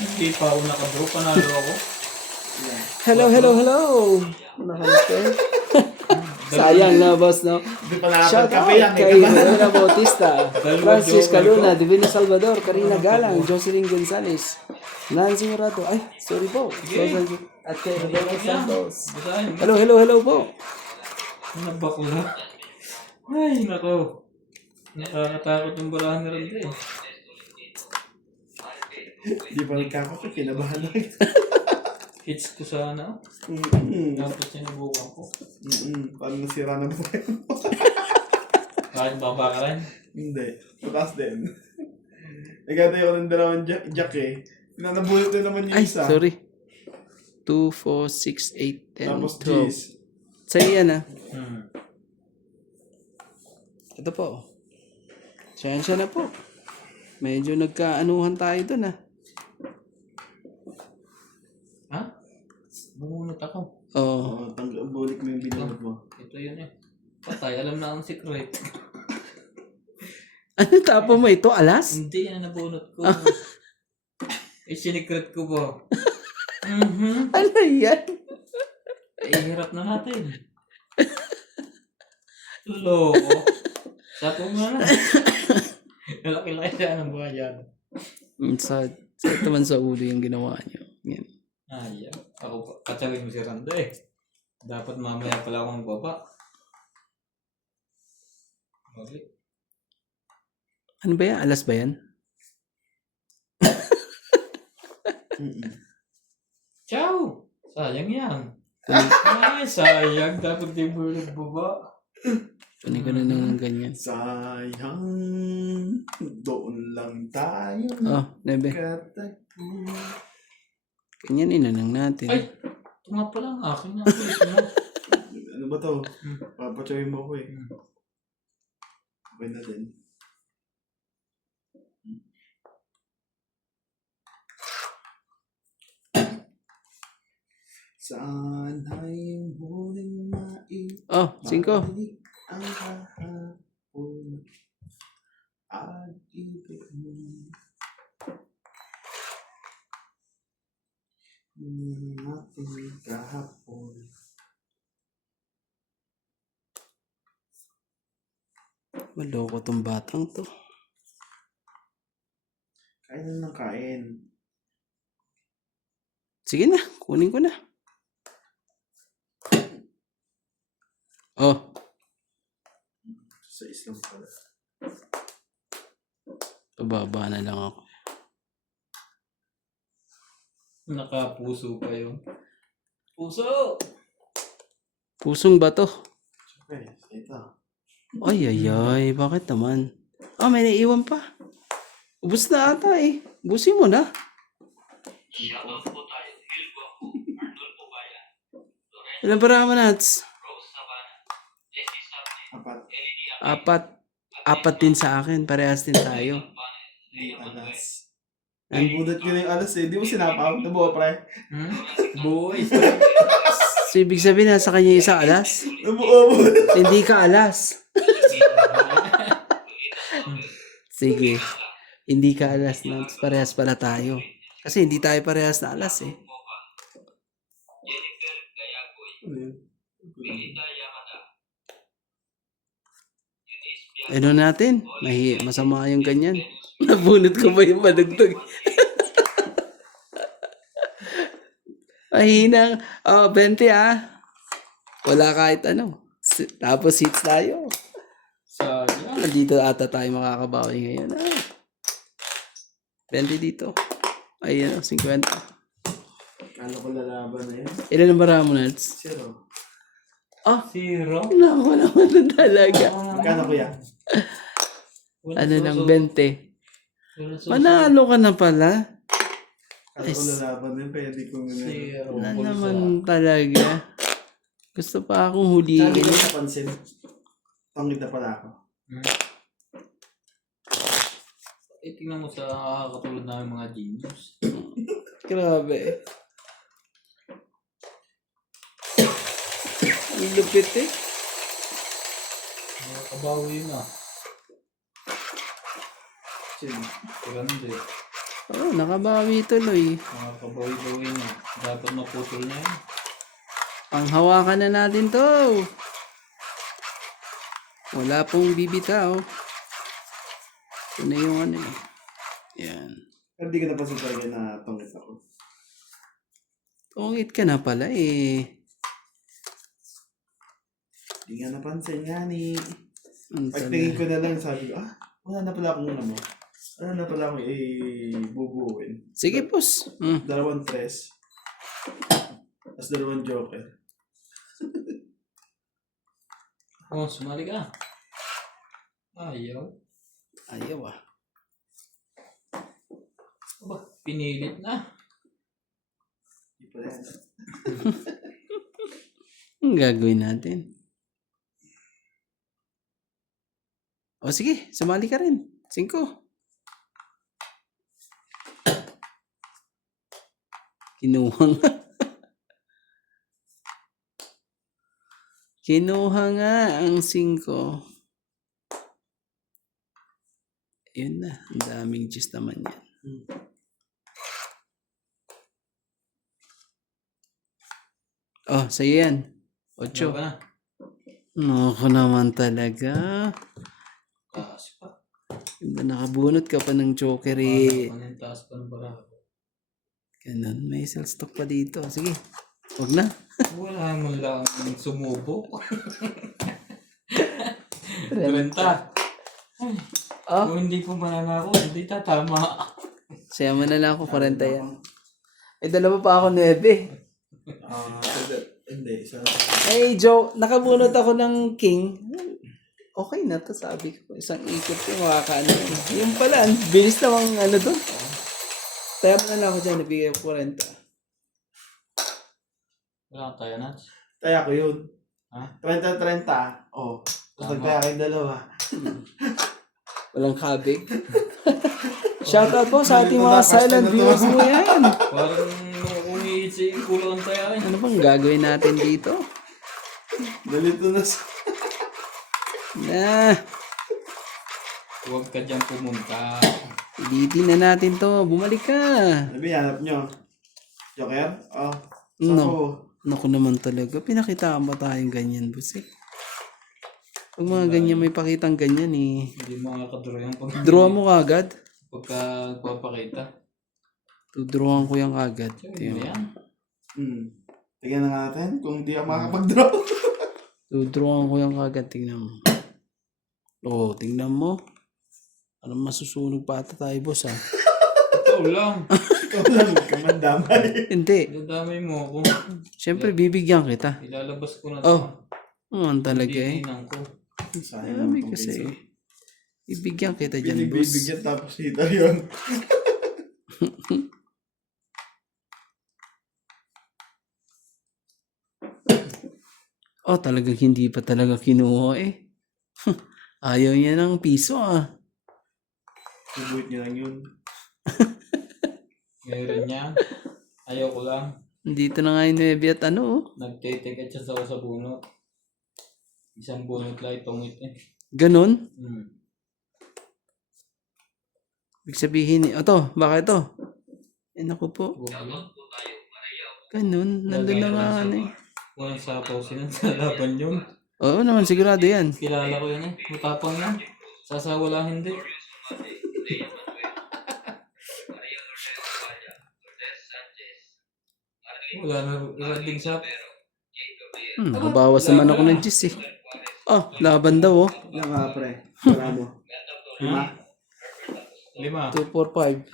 Hindi pa ako nakadraw, panalo ako. Hello, hello, hello! Nakalimutan. Sayang na, boss, no? Hindi pa Shout out nakapagkape yan. kay Manuela Bautista, Francis joke, Caluna, Divino Salvador, Karina Galang, Jocelyn Gonzalez, Nancy Murato. Ay, sorry po. At kay Rebecca Santos. Basahin mo. Hello, hello, hello po. Nabakula. Ay, nako. Nakakatakot yung barahan na rin eh. Hindi pa nagkakape, kinabahan lang. Hits ko sana. Tapos sinubukan ko. Paano nasira na buhay mo? Kahit baba ka rin. Hindi. Mataas din. Nagkatay ako ng dalawang jack eh. Nanabulot din naman yung Ay, isa. sorry. 2, 4, 6, 8, 10, Tapos 12. G's. Sa'yo yan, ah. Hmm. Ito po. Siyensya na po. Medyo nagkaanuhan tayo dun, ah. Ha? Bumunot ako. Oo. Bulik mo yung binunod mo. Ito yun eh. Patay, alam na ang secret. Ano tapo mo ito? Alas? Hindi yan nabunot ko. Isinikret ko po. Ano yan? Hirap na natin. Loko. Sapo mo na. Laki-laki siya ng buhay yan. Sa naman sa ulo yung ginawa niyo. Yan. Ayaw. Ako, katsawin mo si Randa eh. Dapat mamaya pala akong baba. Mali. Ano ba yan? Alas ba yan? Ciao! Sayang yan. Ay, sayang. Dapat di mo nagbaba. Kunin ko na ng ganyan. Sayang, doon lang tayo. Oh, nebe. Katagpo. Ganyan inanang natin. Ay! Ito nga pala ang akin na. Ito na. Ano ba to? Papatsoy mo ko eh. Hmm. Okay na din. Sana'y muling Oh, 5. ang kahapon at ibig mo. Ating kahapon. Maloko tong batang to. Kain na ng kain. Sige na, kunin ko na. Oh, Sa isang pala. pababa na lang ako. Nakapuso pa yun. Puso! Pusong bato. Okay, ito. Ay, ay, ay. Bakit naman? Ah, may naiwan pa. Ubus na ata eh. Ubusin mo na. Ilan para ka Nats? Apat. Apat din sa akin. Parehas din tayo. Di alas. Ang budot yun yung alas eh. Di mo sinapaw. Nabuha pre. Boy! So, ibig sabihin nasa kanya isang alas? Nabuha mo. Hindi ka alas. Sige. Hindi ka alas na. Parehas pala tayo. Kasi hindi tayo parehas na alas eh. Ano natin? Masama yung ganyan. Nabunot ko ba yung madugtog? Mahina. Oh, 20 ah. Wala kahit ano. Tapos hits tayo. Sayang. Nandito ata tayo makakabawi ngayon. Ah. 20 dito. Ayan, 50. Kala ko lalaban na yun. Ilan ang bara mo, Nats? 0. Ah, Zero? wala naman na talaga. Magkano kuya? Ano lang, 20. Wala Manalo ka na pala. Kala ko lalaban na yun. Kaya di ko Zero. Na naman talaga. Gusto pa akong huliin. Sabi ko sa pansin. Pangit na pala ako. Tingnan mo sa katulad namin mga genius. Grabe. Ang lupit eh. Nakakabawi na. Sino? Grande. Oo, nakabawi tuloy. Makakabawi-bawi na. Dapat maputol na yun. Panghawakan na natin to. Wala pong bibitaw. Ito na yung ano eh. Yan. Pero di ka napansin talaga na tungit ako. Tungit ka na pala eh. Di nga napansin nga ni. Ang Pagtingin ko na lang, sabi ko, wala na pala akong ano. Wala na pala akong bubuuin. Sige, pus. 2 tres. Tapos 2 joker. Oh, sumali ka. Ayaw. Ayaw ah. Aba, pinilit na. Di pa yan. Ang gagawin natin? O sige, sumali ka rin. 5. Kinuha nga. Kinuha nga ang 5. Yun na. Ang daming juice naman yan. Oh, sa'yo yan. 8. Ano ka na? Ako naman talaga. Taas pa. Nakabunot ka pa ng joker eh. Anong taas pa ng barako? Ganun, may cell stock pa dito. Sige, wag na. Wala mo lang sumubok. 30. Oh, Kung hindi po mananako, hindi tatama. saya mo na lang ako, 40 yan. Eh, dalawa pa ako 9. Hindi. Eh, Joe, nakabunot ako ng king. Okay na to, sabi ko. Isang ikot ko, makakaano. Yung pala, ang bilis namang ano to. Taya mo na lang ako dyan, nabigay ko 40. Wala tayo na. Kaya ko yun. Ha? 30-30. Oh. Tapos nagkaya kayong dalawa. Walang kabig. Shoutout po sa ating mga silent viewers mo yan. Parang kung iitsi, kulang tayo. Ano bang gagawin natin dito? Galito na Na, Huwag ka dyan pumunta. pilitin na natin to. Bumalik ka. Ano ba hanap nyo? Joker? Oh. No. Sako. Naku naman talaga. Pinakitaan ba tayong ganyan, boss eh? Pag mga ganyan, may pakitang ganyan eh. Hindi makakadraw yung pag... Draw mo kagad. Pagka nagpapakita. Tudrawan ko yan kagad. Ano yan? Tignan na nga natin kung hindi ako makapag-draw. Tudrawan ko yan kagad. Tingnan mo. Oo, tingnan mo. Anong masusunog pa ata tayo, boss ah? Ikaw lang. Ikaw lang, kamandamay. Hindi. Dadamay mo ako. Siyempre, bibigyan kita. Ilalabas ko na Oh. Talaga eh. Tinang ko. Sabi kasi. Ibigyan kita dyan, boss. Bibigyan tapos hita yun. Oh, talagang hindi pa talaga kinuha eh. Ayaw niya ng piso ah. Subuit niya lang yun. Ngayon niya. Ayaw ko lang. Dito na nga yung 9 at ano oh. Nagtitiket siya sa bunot. Isang bunot lang itong eh. Ganon. Ibig sabihin eh. Ito, baka ito. Eh naku po. Ganon. Nandun na nga ano eh. Walang sapaw sila sa laban yun. Oo naman, sigurado yan. Kilala ko yan eh. Matapang yan. Sasawa lang hindi. Wala na rading sap. Nakabawas naman ako ng Diyos eh. Oh, laban daw oh. Ilang ka, pre? Wala mo. 5? 5. 2, 4, 5.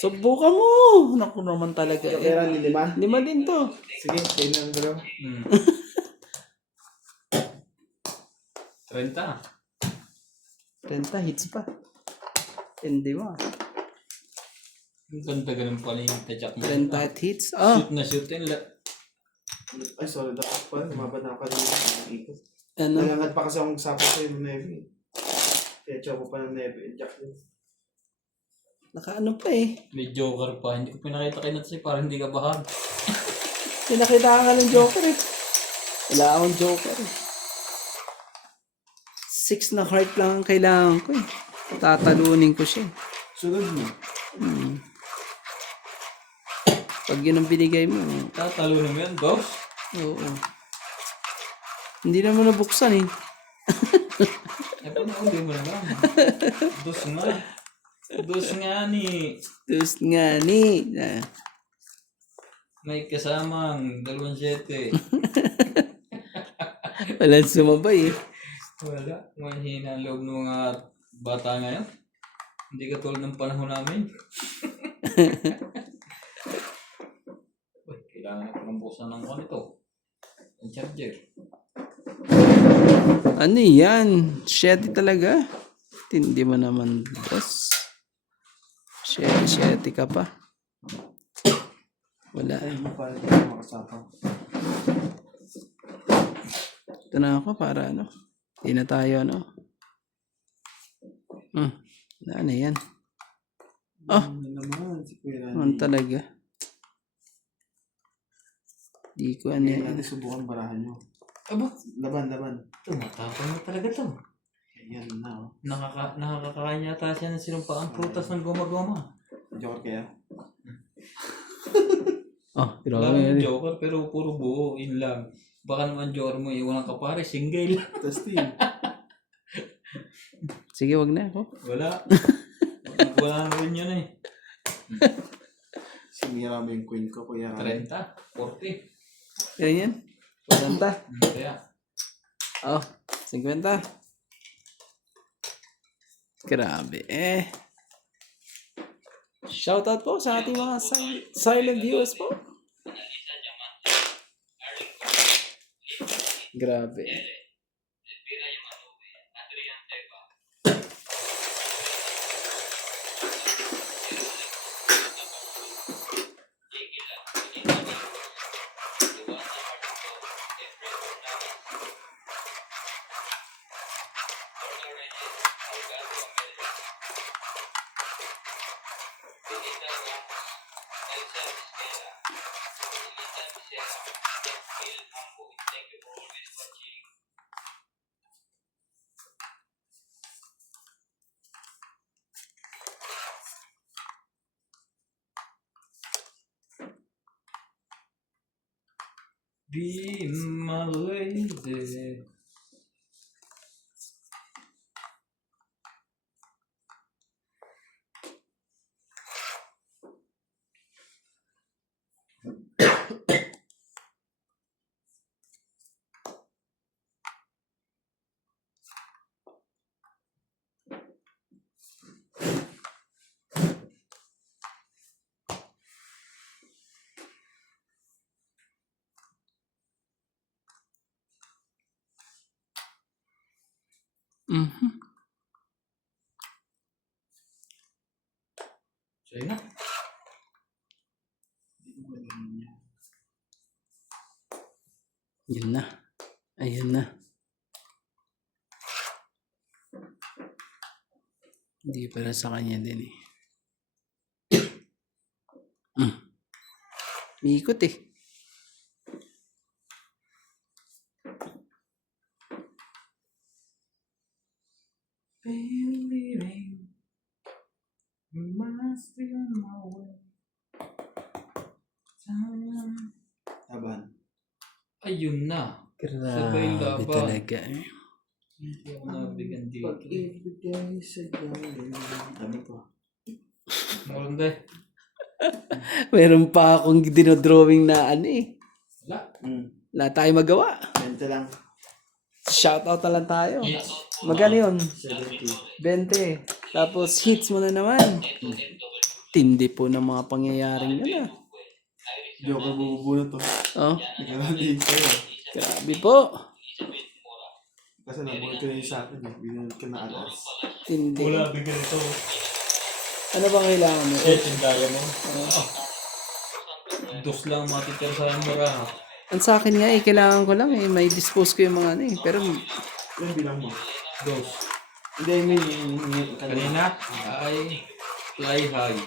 Subukan mo. Naku naman talaga eh. Pera ni 5? 5 din to. Sige, kayo na ang dalawa. 30. 30 hits pa. Hindi mo. Ang ganda ganun pala yung tadyak mo. 30 hits. Oh. Shoot na shoot yun. Ay, sorry. Dapat pa. Lumabad na ako kanina. Ano? Nangangad pa kasi akong sapo sa'yo ng neve. Kaya choco pa ng neve. Jack yun. Nakaano pa eh. May joker pa. Hindi ko pinakita kay Natsy para hindi ka bahag. Pinakita ka ng joker eh. Wala akong joker eh. 6 na heart lang ang kailangan ko eh. Tatalunin ko siya. Sunod mo. Pag yun ang binigay mo, Tatalunin mo yan, boss. oo. Hindi na mo nabuksan eh. Eh, paano hindi mo naman? Dos nga. Dos nga ni. Tapos nga ni. May kasamang 2-7. Walang sumabay eh. Wala. Mahina ang loob ng mga bata ngayon. Hindi ka tulad ng panahon namin. Uy, kailangan ko ng buksan ng ito. Ang charger. Ano yan? Shetty talaga. Tindi mo naman, boss. Shetty ka pa. Wala. Ay, mapala tayo makasapaw. Ito na ako para ano. Hindi na tayo ano. Ano yan? Oh, Ano naman, si Kuya Randy. ano talaga. Di ko ano Ngayon yan. natin subukan barahan nyo. Aba, Laban. tumatapang na talaga to. Ayan na, oh. Nakakakain yata siya ng sinumpaang prutas ng goma-goma. Joker kaya? Oh, Wala grabe yan yung eh. joker pero puro buo, in lang. Baka naman joker mo iwan ka pare, single. Testing. Sige, wag na ako. Wala. Wala na rin yun eh. Sinira mo yung queen ko, Kuya Randy. 30, 40. Yan yan. 40. Kaya, Oh, 50. Grabe eh. Shoutout po sa ating mga silent viewers po. Grabe. be my lady. Mhm. Sa'yo na. Yun na. Ayun na. Hindi para sa kanya din eh. May ikot eh. Believing must be on my way. Laban. Ayun na. Grabe Sabay laban. talaga eh. Hindi ako nabigyan dito. Pag-ibigay sa galing. Dami ko. Maganda eh. Meron pa akong dinodrawing na ano eh. Wala. Wala tayong magawa. 20 lang. Shoutout na lang tayo. Magkano yun? 70. 20. Tapos hits mo na naman. Tindi po ng mga pangyayaring yun ah. Joker bububunot to. Oh, Nagkaroon sa'yo. grabe po. Kasi nabunot ko na yung sa akin eh. Binunot ko na alas. Tindi. Wala bigyan ito. Ano bang kailangan mo? Eh, tindaya mo. Dos lang matitira sa akin mga. Ang sa akin nga eh, kailangan ko lang eh. May dispose ko yung mga ano eh. Pero Yung bilang mo. Dos. Hindi, I mean, yung Kanina ay fly high.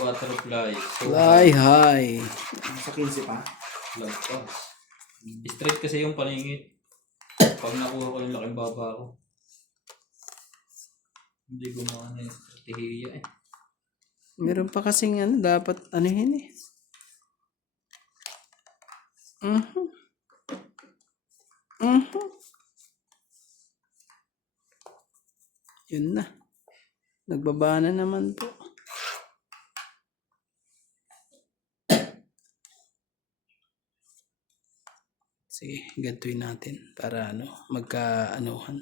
Butterfly. So, fly high. Sa 15 pa. lagpas. Straight kasi yung paningit. Pag nakuha ko yung laking baba ko. Hindi gumawa na yung Hihiya eh. Meron pa kasing ano, dapat anuhin eh. Mhm. Mhm. Yun na. Nagbaba na naman po. Sige, gantuin natin para ano, magka-anuhan.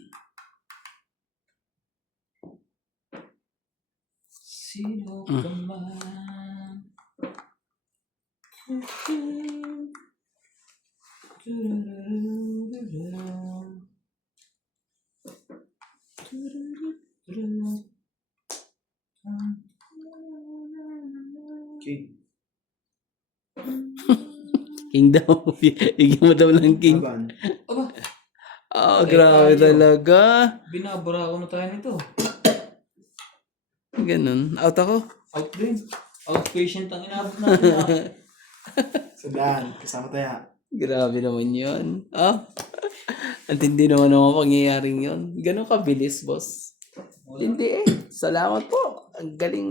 Sino ka man? King. King daw. Bigyan mo daw ng king. Laban. Aba, Ah, grabe talaga. binabura ko na tayo nito. Ganun. Out ako. Out din. Outpatient ang inabot natin ah. Sa daan. Kasama tayo. Grabe naman yun. Ah, antindi naman ang mga pangyayaring yun. Ganun kabilis, boss. Hindi eh. Salamat po. Ang galing.